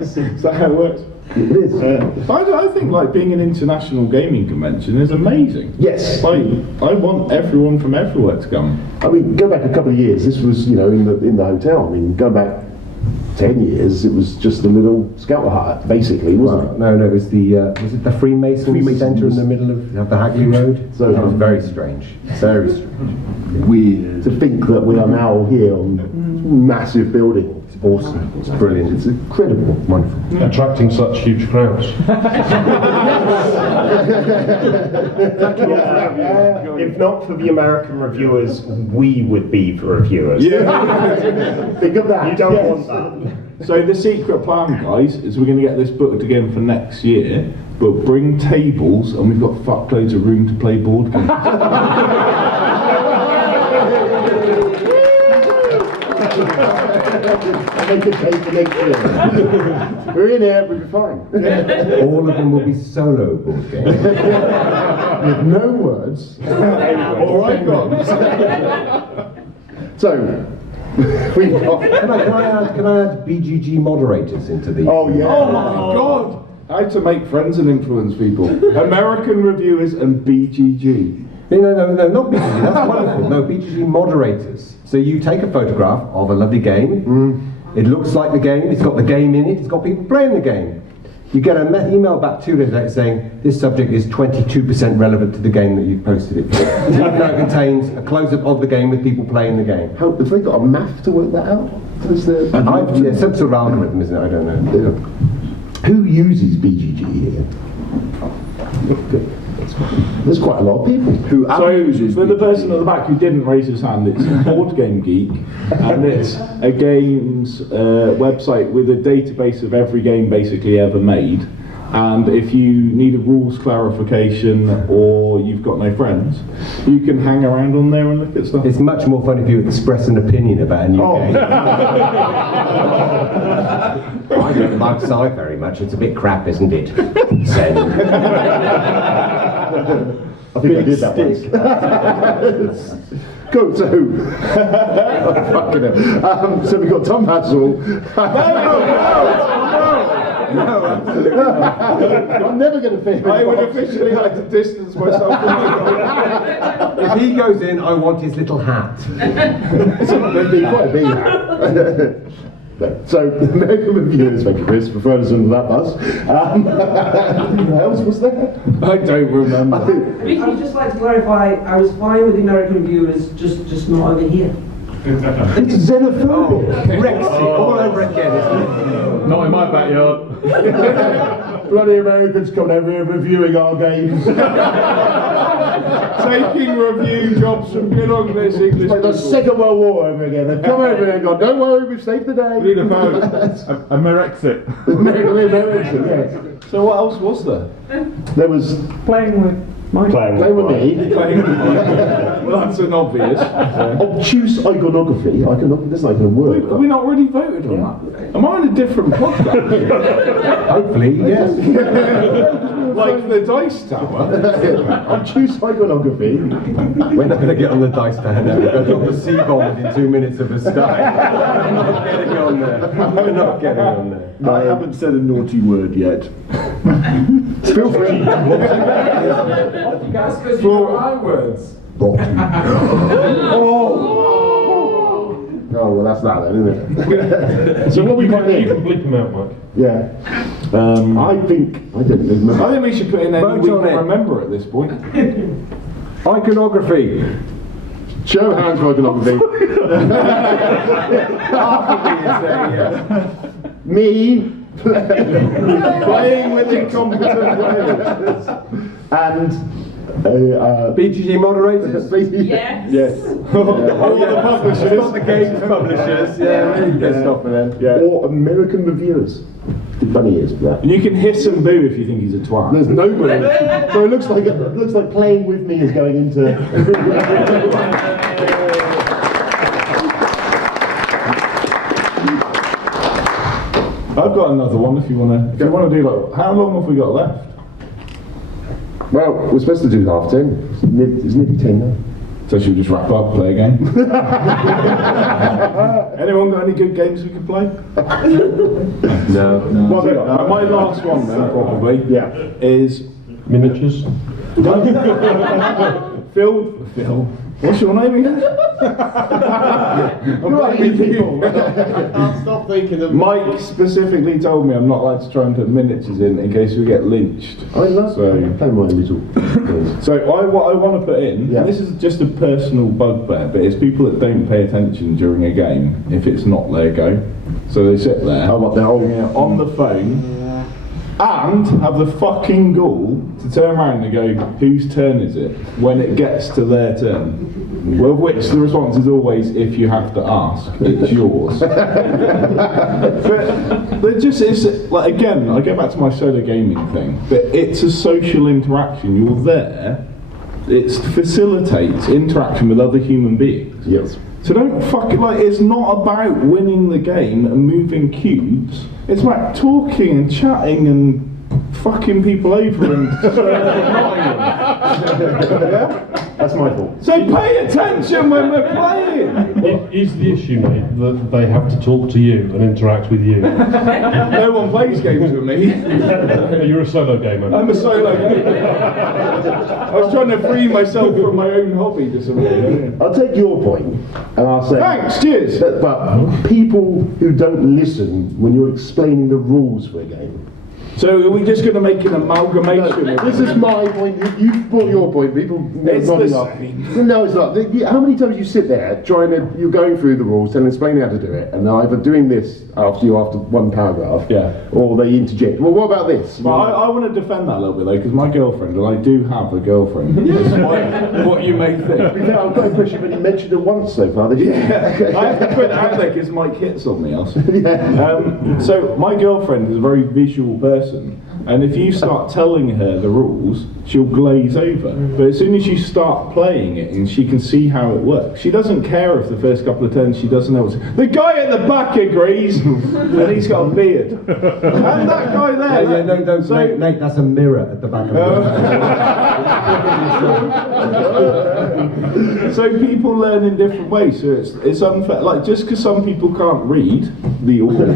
Is that how it works? It is. I think being an international gaming convention is amazing. Yes. I want everyone from everywhere to come. I mean, go back a couple of years. This was, in the hotel. I mean, go back 10 years. It was just a little scouter hut, basically, wasn't it? No, it was was it the Freemasons Centre in the middle of the Hagley Road? So that was very strange. Very strange. Weird. To think that we are now here on massive building. It's awesome. It's brilliant. It's incredible. Wonderful. Attracting such huge crowds. If not for the American reviewers, we would be the reviewers. Think of that. You don't want that. So the secret plan, guys, is we're going to get this booked again for next year, but bring tables and we've got fuckloads of room to play board games. Make a tape for next year. We're in here, we'll be fine. All of them will be solo board games. With no words. Or icons. So, we've got... Can I add BGG moderators into the... Oh, yeah. Oh my god! How to make friends and influence people. American reviewers and BGG. No, not BGG, that's wonderful. No, BGG moderators. So you take a photograph of a lovely game, it looks like the game, it's got the game in it, it's got people playing the game. You get an email back 2 days later saying, this subject is 22% relevant to the game that you've posted it for. It now contains a close-up of the game with people playing the game. Have they got a math to work that out? Some sort of algorithm, isn't it? I don't know. Yeah. Who uses BGG here? There's quite a lot of people who uses for the person at the back who didn't raise his hand, it's Board Game Geek, and it's a games website with a database of every game basically ever made. And if you need a rules clarification or you've got no friends, you can hang around on there and look at stuff. It's much more fun if you express an opinion about a new game. I don't like Sci very much. It's a bit crap, isn't it? Send. I think I did that once. Go to who? Fucking hell. So we've got Tom Vassell. No, absolutely not. I'm never going to fit him. I would officially like to distance myself from him. If he goes in, I want his little hat. It'd be quite a big hat. So, American reviewers, thank you, Chris, for throwing us under that bus. What else was there? I don't remember. I would just like to clarify, I was fine with the American viewers, just not over here. It's xenophobic. Brexit, all over again, isn't it? Not in my backyard. Bloody Americans coming over here reviewing our games. Taking review jobs from good English English It's like the people. Second World War over again. They've come over here and gone, don't worry, we've saved the day. Read a phone. Amerixit. American, yes. So what else was there? There was Playing with Mike. playing with me. Well, that's an obvious. Obtuse iconography. That's not even a word. Have we not already voted on that? Am I on a different podcast? Hopefully, yes. Like the Dice Tower? Obtuse iconography. We're not going to get on the dice stand now. We're going to drop a C-bomb within 2 minutes of a start. We're not getting on there. We're not getting on there. I haven't said a naughty word yet. Feel free. Oh, well, that's that then, isn't it? So what we might You need? can bleep him out, Mike. Yeah. I don't remember. I think we should put in any Vote we on can it. remember at this point. Iconography. Show hands for iconography. Me. Playing with incompetent players. And BGG moderators? Yes. Yes. All the publishers. Not the games publishers. Yeah, we get stuff for them. Yeah. Or American reviewers. Funny is for that. You can hiss and boo if you think he's a twat. There's nobody. So it looks like playing with me is going into. I've got another one if you want to. Do like, how long have we got left? Well, we're supposed to do 10:30. It's nearly 10 now. So should we just wrap up, play a game? Anyone got any good games we could play? No. What have we got? My last one then probably is Miniatures. Phil. What's your name again? Can't stop thinking of Mike specifically told me I'm not allowed to try and put miniatures in case we get lynched. I love play my little. So what I want to put in, and this is just a personal bugbear, but it's people that don't pay attention during a game if it's not their go. So they sit there on the phone and have the fucking gall to turn around and go, whose turn is it? When it gets to their turn. Well, which the response is always, if you have to ask, it's yours. But there just is, like, again, I go back to my solo gaming thing, but it's a social interaction. You're there, it facilitates interaction with other human beings. Yes. So don't fuck it, like, it's not about winning the game and moving cubes. It's about talking and chatting and fucking people over and yeah? That's my fault. So pay attention when we're playing! It is the issue, mate, that they have to talk to you and interact with you. No one plays games with me. You're a solo gamer. I'm a solo gamer. I was trying to free myself from my own hobby to some extent. I'll take your point and I'll say. Thanks, cheers! But people who don't listen when you're explaining the rules for a game. So are we just going to make an amalgamation? No, this is my point. You've brought your point. People It's nodding the off. same. No, it's not. How many times you sit there you're going through the rules and explaining how to do it, and they're either doing this after one paragraph, or they interject. Well, what about this? Well, I want to defend that a little bit though, because my girlfriend, and I do have a girlfriend, despite what you may think. I've got a question, but you mentioned it once so far. I have to put it out there because Mike hits on me else. So my girlfriend is a very visual person, and if you start telling her the rules, she'll glaze over. But as soon as you start playing it and she can see how it works, she doesn't care if the first couple of turns she doesn't know what's... The guy at the back agrees, and he's got a beard. And that guy there... Nate, that's a mirror at the back of the So people learn in different ways, so it's unfair. Like, just because some people can't read the order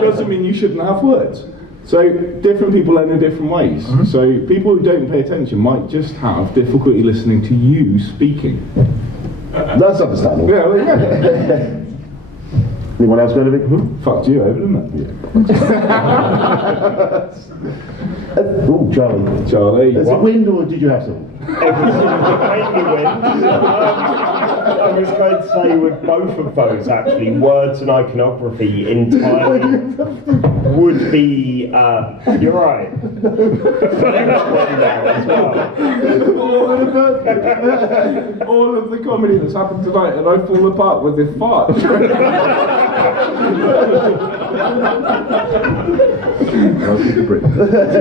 doesn't mean you shouldn't have words. So different people learn in different ways. So people who don't pay attention might just have difficulty listening to you speaking. That's understandable. Yeah, well, yeah. Anyone else got anything? Fucked you over, didn't it? Yeah. Oh, Charlie. Is it wind or did you have some? I was going to say with both of those actually, words and iconography entirely would be, you're right. All of the comedy that's happened tonight, and I fall apart with this fart.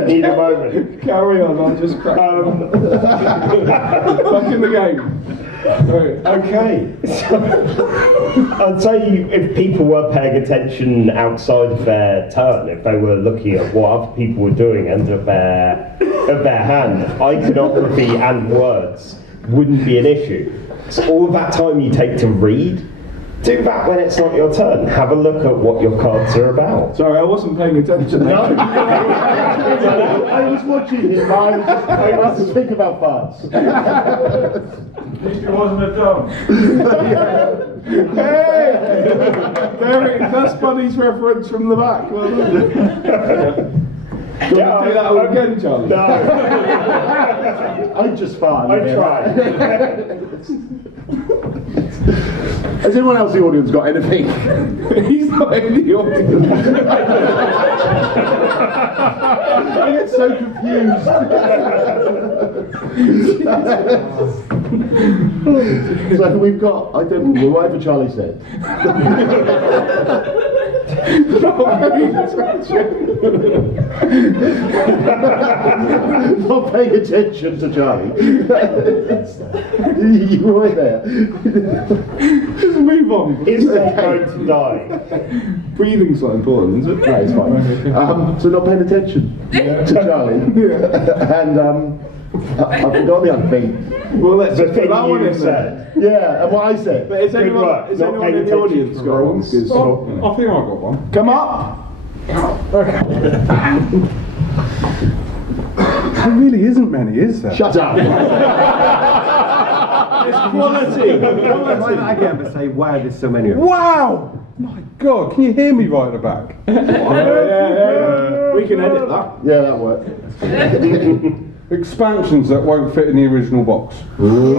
Need a moment. Carry on, I'll just crack back in the game. Okay, so I'd say if people were paying attention outside of their turn, if they were looking at what other people were doing and of their hand, iconography and words wouldn't be an issue. So all of that time you take to read, do that when it's not your turn. Have a look at what your cards are about. Sorry, I wasn't paying attention. I was watching him. I was just thinking about farts. At least it wasn't a dog. Hey! That's Buddy's reference from the back. Well done. Do you want to do that all again, Charlie? No. I just farted. I tried. Has anyone else in the audience got anything? He's not in the audience. I get so confused. So we've got, I don't know, whatever Charlie said. Not paying attention to Charlie. You were right there. Just move on. Is they going to die? Breathing's not important, is it? No, it's fine. So not paying attention to Charlie. And I forgot the other thing. Well, let's The just thing put that one you in there. said. Yeah, and what I said. But is Good anyone, work. is Not anyone paying in the attention audience to got the one? rules. Because I think I've got one. come up. There really isn't many, is there? Shut up. It's quality. Try that again, but say, wow, there's so many of them. Wow! My God, can you hear me right at the back? Yeah. We can edit that. Yeah, that worked. Expansions that won't fit in the original box. Ooh,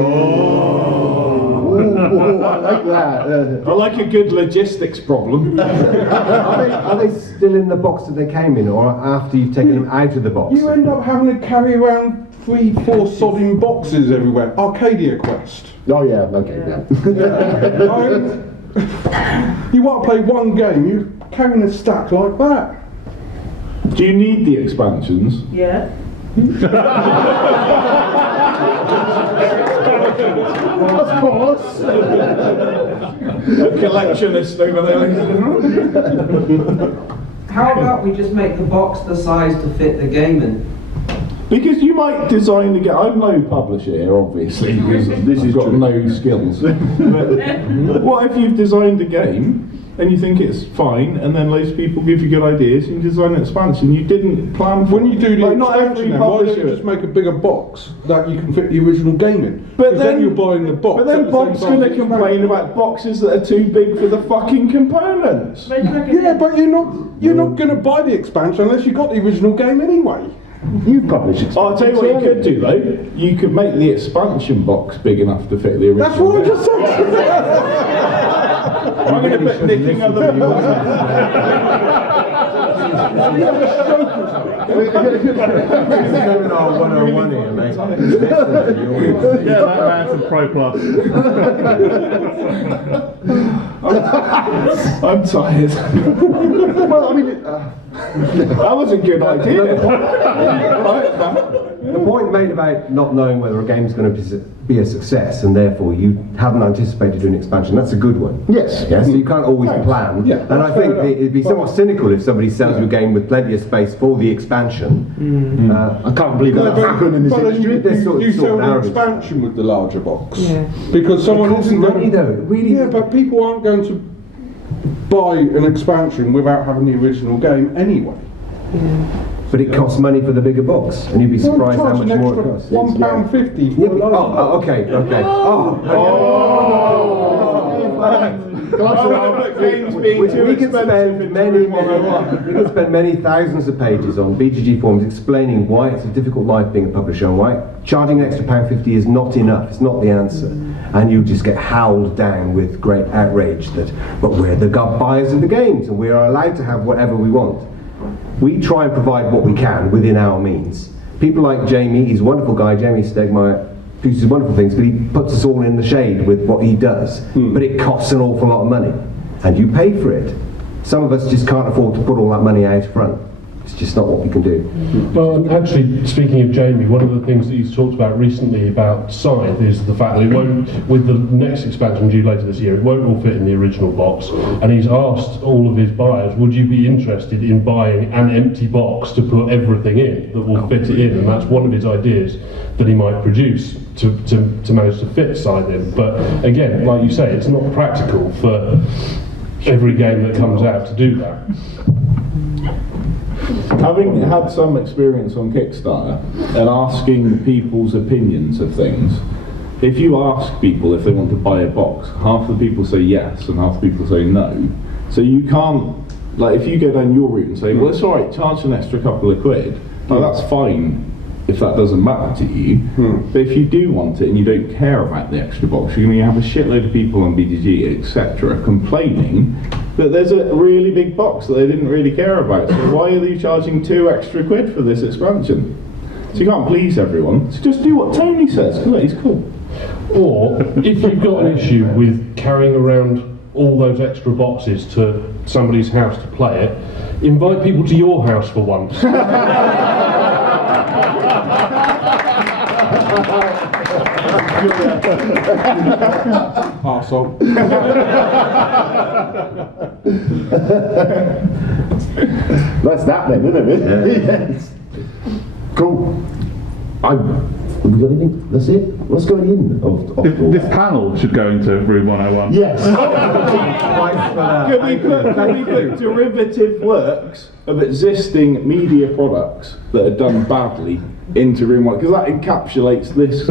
I like that. I like a good logistics problem. Are they still in the box that they came in, or after you've taken them out of the box? You end up having to carry around 3-4 sodding boxes everywhere. Arcadia Quest. Oh yeah, okay, yeah. You want to play one game, you're carrying a stack like that. Do you need the expansions? Yeah. Of course. A collectionist over there. How about we just make the box the size to fit the game in? Because you might design the game. I'm no publisher here, obviously, because this has got no skills. But what if you've designed a game and you think it's fine, and then loads of people give you good ideas, and you design an expansion you didn't plan for? When you do the Like, not every expansion, then, why don't you publisher. just make a bigger box that you can fit the original game in? But 'Cause then you're buying the box. But then at the Bob's same time going to as the complain expansion. about boxes that are too big for the fucking components. Yeah, but you're not going to buy the expansion unless you got the original game anyway. You've published it. I'll tell you what you could do though. You could make the expansion box big enough to fit the original. That's what I just said. I'm going to put nicking other people's. Seminar 101 here, mate. Yeah, that man's a pro plus. I'm tired. Well, I mean, That was a good idea. The point made about not knowing whether a game's going to be a success, and therefore you haven't anticipated doing expansion, that's a good one. yes. Yes, so you can't always plan. Yeah, And I think it'd be somewhat cynical if somebody sells you a game with plenty of space for the expansion. I can't believe that happened in this But then industry. This sort of you sell the narrative. expansion with the larger box. Because someone It costs isn't money going though, it really. Yeah, but people aren't going to buy an expansion without having the original game anyway. But it costs money for the bigger box, and you'd be surprised how much more it costs. £1.50 for Yeah, a larger box. okay. We can spend many thousands of pages on BGG forums explaining why it's a difficult life being a publisher and why charging an extra £1.50 is not enough, it's not the answer. And you just get howled down with great outrage that, but we're the buyers of the games and we are allowed to have whatever we want. We try and provide what we can within our means. People like Jamie, he's a wonderful guy, Jamie Stegmaier, produces wonderful things, but he puts us all in the shade with what he does. But it costs an awful lot of money, and you pay for it. Some of us just can't afford to put all that money out front. It's just not what we can do. Well, actually, speaking of Jamie, one of the things that he's talked about recently about Scythe is the fact that it won't, with the next expansion due later this year, it won't all fit in the original box. And he's asked all of his buyers, would you be interested in buying an empty box to put everything in that will fit it in? And that's one of his ideas that he might produce to manage to fit Scythe in. But again, like you say, it's not practical for every game that comes out to do that. Having had some experience on Kickstarter and asking people's opinions of things, if you ask people if they want to buy a box, half the people say yes and half the people say no. So you can't, like if you go down your route and say, well it's alright, charge an extra couple of quid, like, that's fine if that doesn't matter to you. But if you do want it and you don't care about the extra box, you're going to have a shitload of people on BGG, etc., complaining that there's a really big box that they didn't really care about. So why are you charging £2 extra for this expansion? So you can't please everyone. So just do what Tony says. He's cool. Or, if you've got an issue with carrying around all those extra boxes to somebody's house to play it, invite people to your house for once. Arsehole. That's that then, isn't it? Yes. Cool. Have we got anything? That's it? What's going in of This panel should go into room 101. Yes. Could we put derivative works of existing media products that are done badly into room 1? Because that encapsulates this.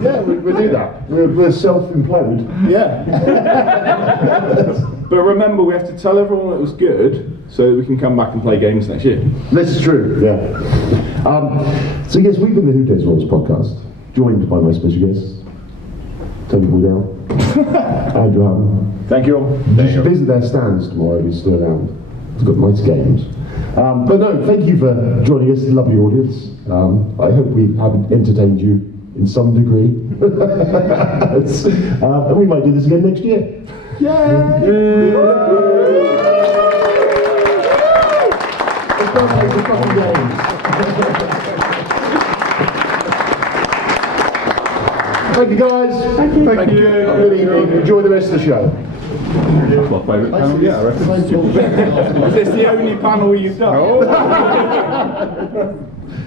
Yeah, we'll do that. We're self-implode. Yeah. But remember, we have to tell everyone it was good so that we can come back and play games next year. This is true, yeah. So yes, we've been the Who Dares Rolls podcast, joined by my special guests, Tony Boydell, Andrew Harmon. Thank you all. You should visit their stands tomorrow if you're still around. It's got nice games. But no, thank you for joining us, lovely audience. I hope we have entertained you in some degree. And we might do this again next year. Yay! Let's go play some fucking games. Thank you guys. Thank you. Good evening. Enjoy the rest of the show. That's my favourite panel. Yeah, I reckon. Is this the only panel you've done?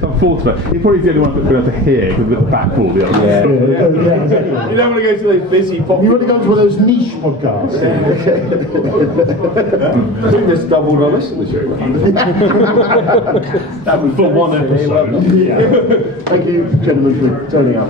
I've thought about it. You're probably the only one that's been able to hear because the back all the others. Yeah, exactly. You don't want to go to those busy You want to go to one of those niche podcasts. I think there's doubled our listenership. For one episode. Thank you, gentlemen, for turning up.